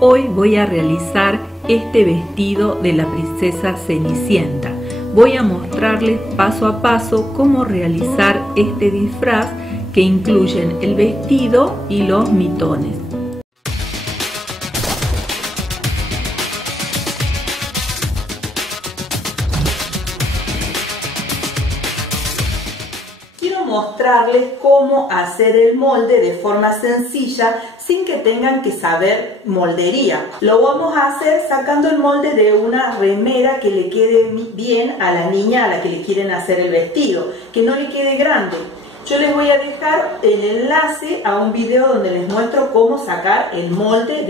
Hoy voy a realizar este vestido de la princesa Cenicienta. Voy a mostrarles paso a paso cómo realizar este disfraz que incluyen el vestido y los mitones. Quiero mostrarles cómo hacer el molde de forma sencilla sin que tengan que saber moldería. Lo vamos a hacer sacando el molde de una remera que le quede bien a la niña a la que le quieren hacer el vestido, que no le quede grande. Yo les voy a dejar el enlace a un video donde les muestro cómo sacar el molde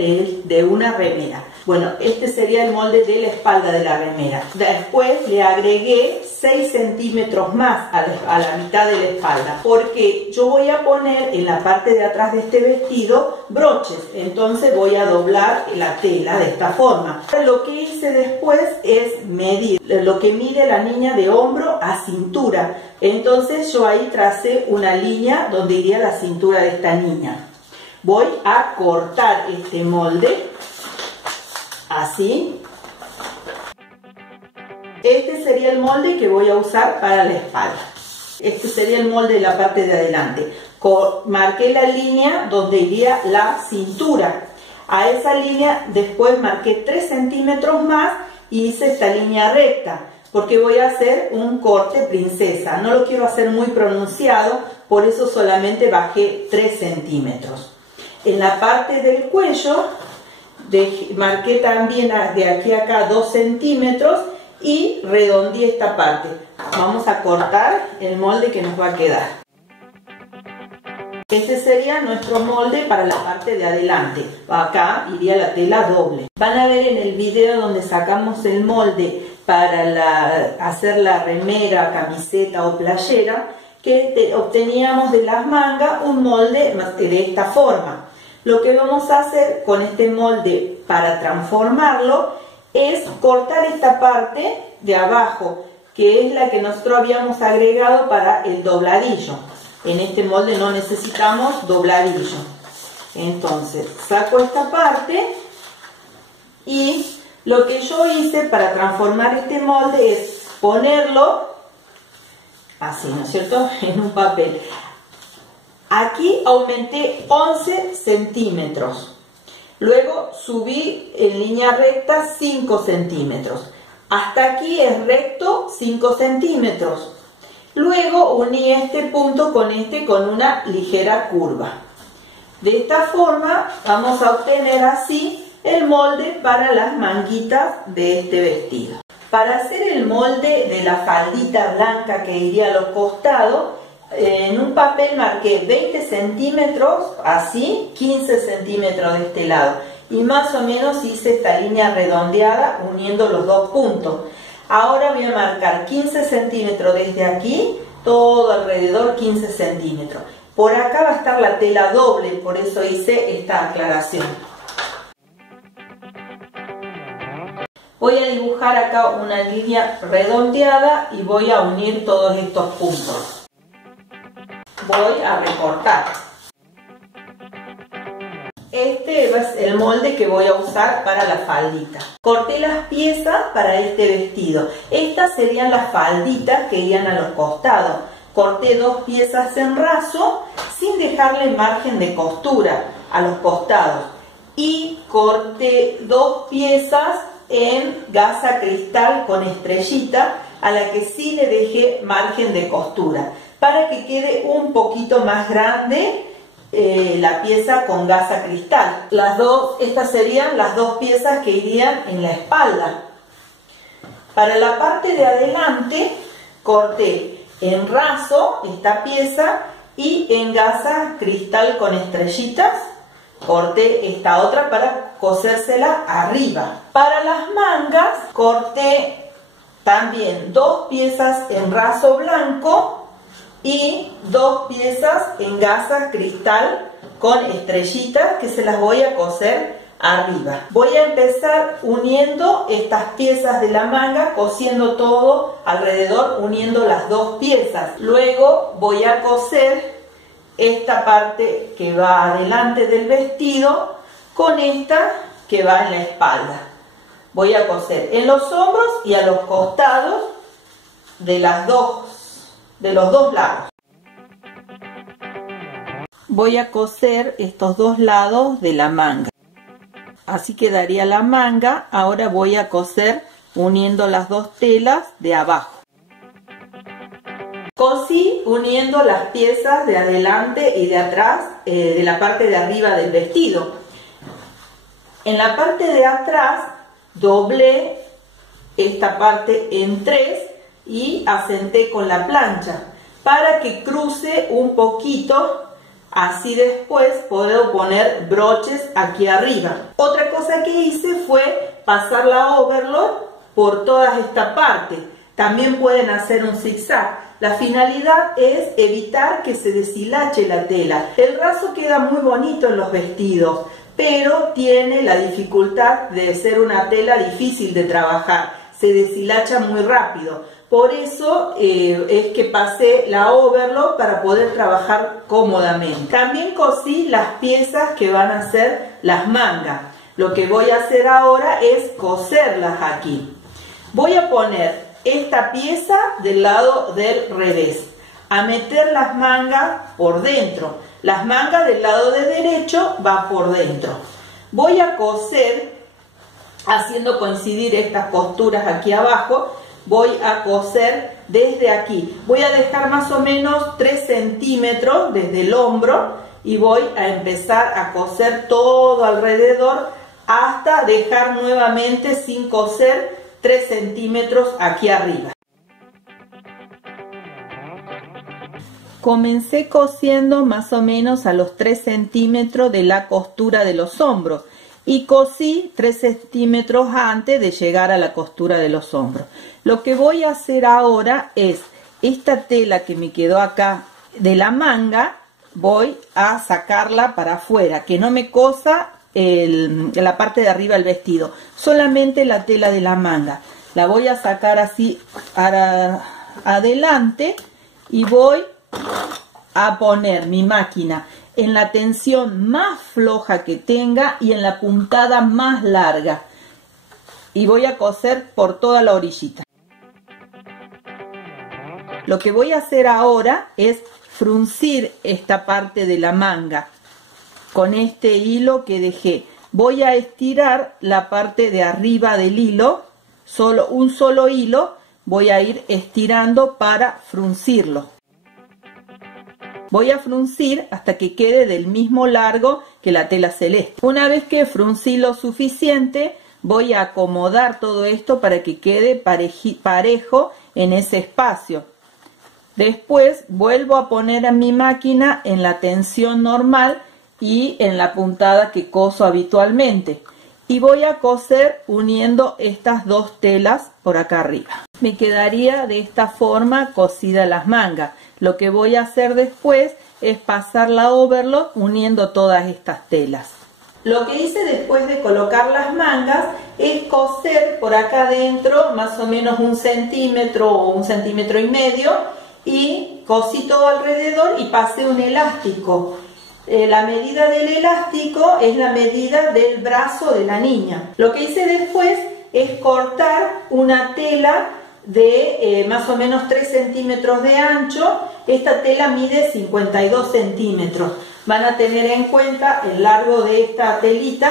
de una remera. Bueno, este sería el molde de la espalda de la remera. Después le agregué 6 centímetros más a la mitad de la espalda, porque yo voy a poner en la parte de atrás de este vestido broches. Entonces voy a doblar la tela de esta forma. Lo que hice después es medir lo que mide la niña de hombro a cintura. Entonces yo ahí tracé una línea donde iría la cintura de esta niña. Voy a cortar este molde así. Este sería el molde que voy a usar para la espalda. Este sería el molde de la parte de adelante. Marqué la línea donde iría la cintura. A esa línea después marqué 3 centímetros más y hice esta línea recta, porque voy a hacer un corte princesa. No lo quiero hacer muy pronunciado, por eso solamente bajé 3 centímetros. En la parte del cuello marqué también de aquí a acá 2 centímetros y redondeé esta parte. Vamos a cortar el molde que nos va a quedar. Este sería nuestro molde para la parte de adelante. Acá iría la tela doble. Van a ver en el video donde sacamos el molde para hacer la remera, camiseta o playera, que obteníamos de las mangas un molde de esta forma. Lo que vamos a hacer con este molde para transformarlo es cortar esta parte de abajo, que es la que nosotros habíamos agregado para el dobladillo. En este molde no necesitamos dobladillo. Entonces saco esta parte y lo que yo hice para transformar este molde es ponerlo así, ¿no es cierto?, en un papel. Aquí aumenté 11 centímetros. Luego subí en línea recta 5 centímetros. Hasta aquí es recto 5 centímetros. Luego uní este punto con con una ligera curva. De esta forma vamos a obtener así el molde para las manguitas de este vestido. Para hacer el molde de la faldita blanca que iría a los costados, en un papel marqué 20 centímetros, así, 15 centímetros de este lado. Y más o menos hice esta línea redondeada uniendo los dos puntos. Ahora voy a marcar 15 centímetros desde aquí, todo alrededor 15 centímetros. Por acá va a estar la tela doble, por eso hice esta aclaración. Voy a dibujar acá una línea redondeada y voy a unir todos estos puntos. Voy a recortar. Este es el molde que voy a usar para la faldita. Corté las piezas para este vestido. Estas serían las falditas que irían a los costados. Corté 2 piezas en raso sin dejarle margen de costura a los costados. Y corté 2 piezas en gasa cristal con estrellita a la que sí le dejé margen de costura para que quede un poquito más grande la pieza con gasa cristal. Estas serían las 2 piezas que irían en la espalda. Para la parte de adelante corté en raso esta pieza y en gasa cristal con estrellitas corté esta otra para cosérsela arriba. Para las mangas corté también 2 piezas en raso blanco y 2 piezas en gasa cristal con estrellitas que se las voy a coser arriba. Voy a empezar uniendo estas piezas de la manga, cosiendo todo alrededor, uniendo las 2 piezas. Luego voy a coser esta parte que va adelante del vestido con esta que va en la espalda. Voy a coser en los hombros y a los costados de los dos lados. Voy a coser estos dos lados de la manga. Así quedaría la manga. Ahora voy a coser uniendo las dos telas de abajo. Cosí uniendo las piezas de adelante y de atrás de la parte de arriba del vestido. En la parte de atrás doblé esta parte en 3 y asenté con la plancha para que cruce un poquito. Así después puedo poner broches aquí arriba. Otra cosa que hice fue pasar la overlock por toda esta parte. También pueden hacer un zigzag. La finalidad es evitar que se deshilache la tela. El raso queda muy bonito en los vestidos, pero tiene la dificultad de ser una tela difícil de trabajar. Se deshilacha muy rápido. Por eso es que pasé la overlock para poder trabajar cómodamente. También cosí las piezas que van a ser las mangas. Lo que voy a hacer ahora es coserlas aquí. Voy a poner esta pieza del lado del revés, a meter las mangas por dentro. Las mangas del lado de derecho van por dentro. Voy a coser haciendo coincidir estas costuras aquí abajo. Voy a coser desde aquí. Voy a dejar más o menos 3 centímetros desde el hombro y voy a empezar a coser todo alrededor hasta dejar nuevamente sin coser 3 centímetros aquí arriba. Comencé cosiendo más o menos a los 3 centímetros de la costura de los hombros y cosí 3 centímetros antes de llegar a la costura de los hombros. Lo que voy a hacer ahora es esta tela que me quedó acá de la manga, voy a sacarla para afuera, que no me cosa la parte de arriba del vestido, solamente la tela de la manga. La voy a sacar así adelante y voy a poner mi máquina en la tensión más floja que tenga y en la puntada más larga. Y voy a coser por toda la orillita. Lo que voy a hacer ahora es fruncir esta parte de la manga con este hilo que dejé. Voy a estirar la parte de arriba del hilo, un solo hilo, voy a ir estirando para fruncirlo. Voy a fruncir hasta que quede del mismo largo que la tela celeste. Una vez que fruncí lo suficiente, voy a acomodar todo esto para que quede parejo en ese espacio. Después vuelvo a poner a mi máquina en la tensión normal y en la puntada que coso habitualmente. Y voy a coser uniendo estas dos telas por acá arriba. Me quedaría de esta forma cosida las mangas. Lo que voy a hacer después es pasar la overlock uniendo todas estas telas. Lo que hice después de colocar las mangas es coser por acá adentro más o menos 1 centímetro o 1,5 centímetros y cosí todo alrededor y pasé un elástico. La medida del elástico es la medida del brazo de la niña. Lo que hice después es cortar una tela de más o menos 3 centímetros de ancho. Esta tela mide 52 centímetros. Van a tener en cuenta el largo de esta telita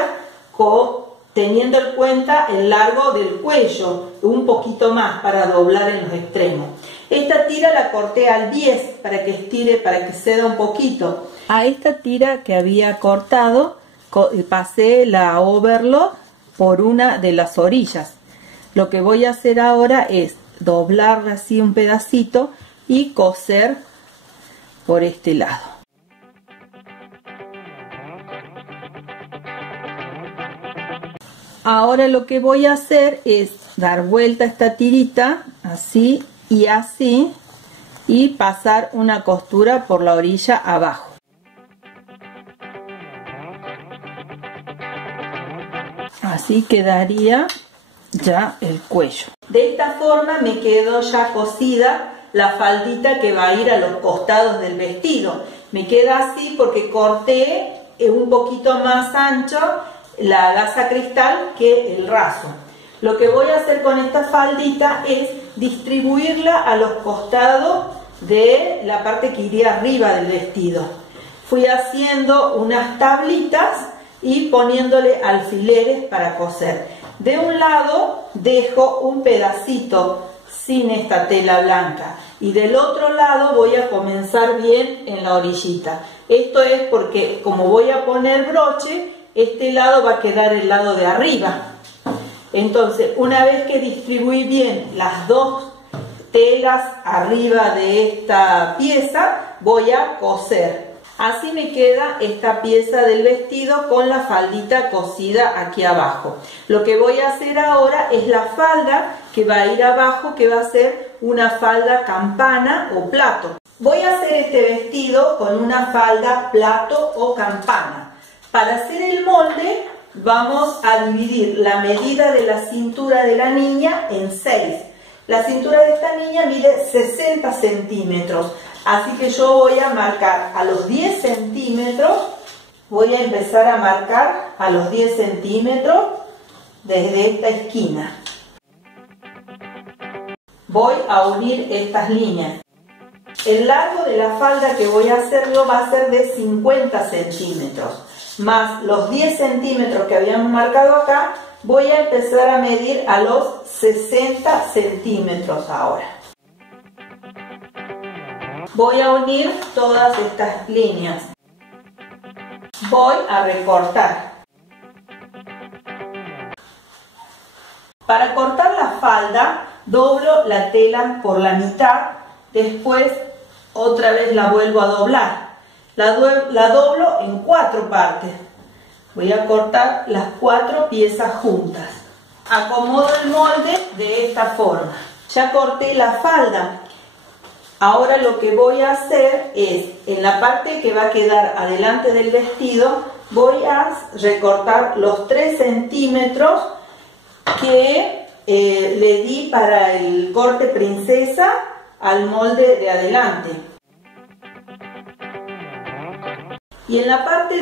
teniendo en cuenta el largo del cuello, un poquito más para doblar en los extremos. Esta tira la corté al 10 para que estire, para que ceda un poquito. A esta tira que había cortado pasé la overlock por una de las orillas. Lo que voy a hacer ahora es doblarla así un pedacito y coser por este lado. Ahora lo que voy a hacer es dar vuelta a esta tirita así y así y pasar una costura por la orilla abajo. Así quedaría ya el cuello. De esta forma me quedó ya cosida la faldita que va a ir a los costados del vestido. Me queda así porque corté un poquito más ancho la gasa cristal que el raso. Lo que voy a hacer con esta faldita es distribuirla a los costados de la parte que iría arriba del vestido. Fui haciendo unas tablitas y poniéndole alfileres para coser. De un lado dejo un pedacito sin esta tela blanca y del otro lado voy a comenzar bien en la orillita. Esto es porque como voy a poner broche, este lado va a quedar el lado de arriba. Entonces, una vez que distribuí bien las dos telas arriba de esta pieza, voy a coser. Así me queda esta pieza del vestido con la faldita cosida aquí abajo. Lo que voy a hacer ahora es la falda que va a ir abajo, que va a ser una falda campana o plato. Voy a hacer este vestido con una falda plato o campana. Para hacer el molde vamos a dividir la medida de la cintura de la niña en 6. La cintura de esta niña mide 60 centímetros. Así que yo voy a marcar a los 10 centímetros, voy a empezar a marcar a los 10 centímetros desde esta esquina. Voy a unir estas líneas. El largo de la falda que voy a hacerlo va a ser de 50 centímetros, más los 10 centímetros que habíamos marcado acá, voy a empezar a medir a los 60 centímetros ahora. Voy a unir todas estas líneas. Voy a recortar. Para cortar la falda, doblo la tela por la mitad, después otra vez la vuelvo a doblar. La doblo en 4 partes. Voy a cortar las 4 piezas juntas. Acomodo el molde de esta forma. Ya corté la falda. Ahora lo que voy a hacer es, en la parte que va a quedar adelante del vestido, voy a recortar los 3 centímetros que le di para el corte princesa al molde de adelante. Y en la parte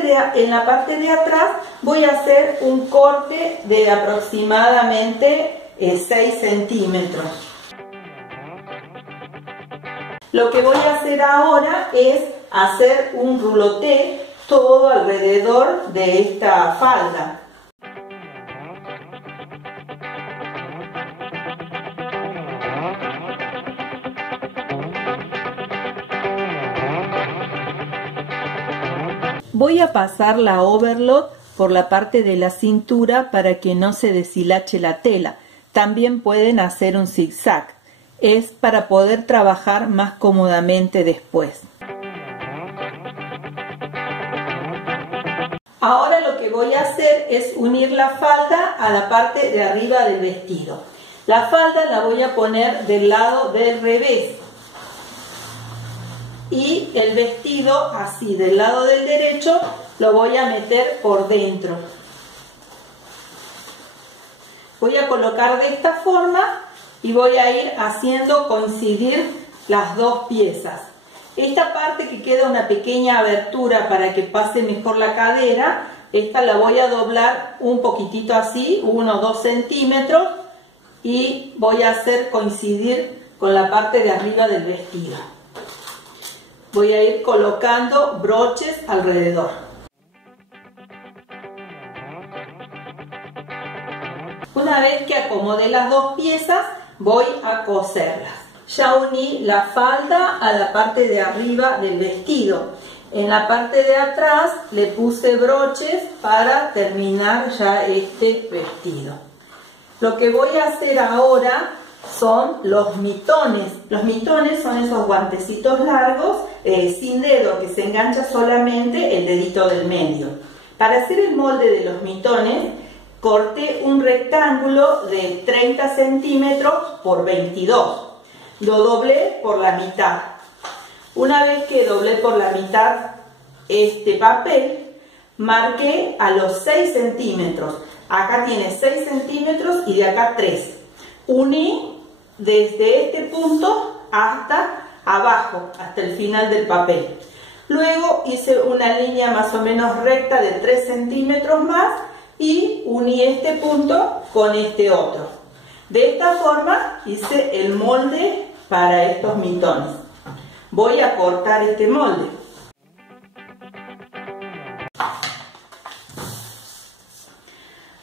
de atrás voy a hacer un corte de aproximadamente 6 centímetros. Lo que voy a hacer ahora es hacer un rouloté todo alrededor de esta falda. Voy a pasar la overlock por la parte de la cintura para que no se deshilache la tela. También pueden hacer un zigzag. Es para poder trabajar más cómodamente después. Ahora lo que voy a hacer es unir la falda a la parte de arriba del vestido. La falda la voy a poner del lado del revés. Y el vestido así del lado del derecho lo voy a meter por dentro. Voy a colocar de esta forma y voy a ir haciendo coincidir las dos piezas. Esta parte que queda una pequeña abertura para que pase mejor la cadera, esta la voy a doblar un poquitito así, 1 o 2 centímetros, y voy a hacer coincidir con la parte de arriba del vestido. Voy a ir colocando broches alrededor. Una vez que acomodé las dos piezas, voy a coserlas. Ya uní la falda a la parte de arriba del vestido. En la parte de atrás le puse broches para terminar ya este vestido. Lo que voy a hacer ahora son los mitones. Los mitones son esos guantecitos largos sin dedo que se engancha solamente el dedito del medio. Para hacer el molde de los mitones corté un rectángulo de 30 centímetros por 22. Lo doblé por la mitad. Una vez que doblé por la mitad este papel, marqué a los 6 centímetros. Acá tiene 6 centímetros y de acá 3. Uní desde este punto hasta abajo, hasta el final del papel. Luego hice una línea más o menos recta de 3 centímetros más y uní este punto con este otro. De esta forma hice el molde para estos mitones. Voy a cortar este molde.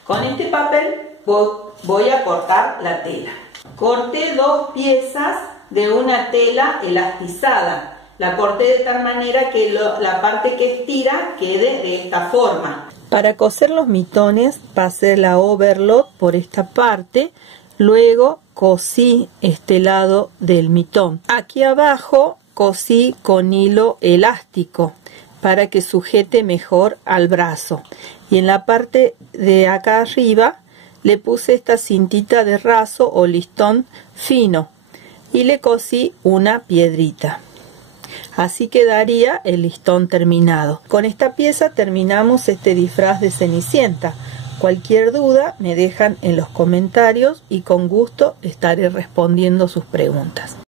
Con este papel voy a cortar la tela. Corté 2 piezas de una tela elastizada. La corté de tal manera que la parte que estira quede de esta forma. Para coser los mitones pasé la overlock por esta parte, luego cosí este lado del mitón. Aquí abajo cosí con hilo elástico para que sujete mejor al brazo. Y en la parte de acá arriba le puse esta cintita de raso o listón fino y le cosí una piedrita. Así quedaría el listón terminado. Con esta pieza terminamos este disfraz de Cenicienta. Cualquier duda me dejan en los comentarios y con gusto estaré respondiendo sus preguntas.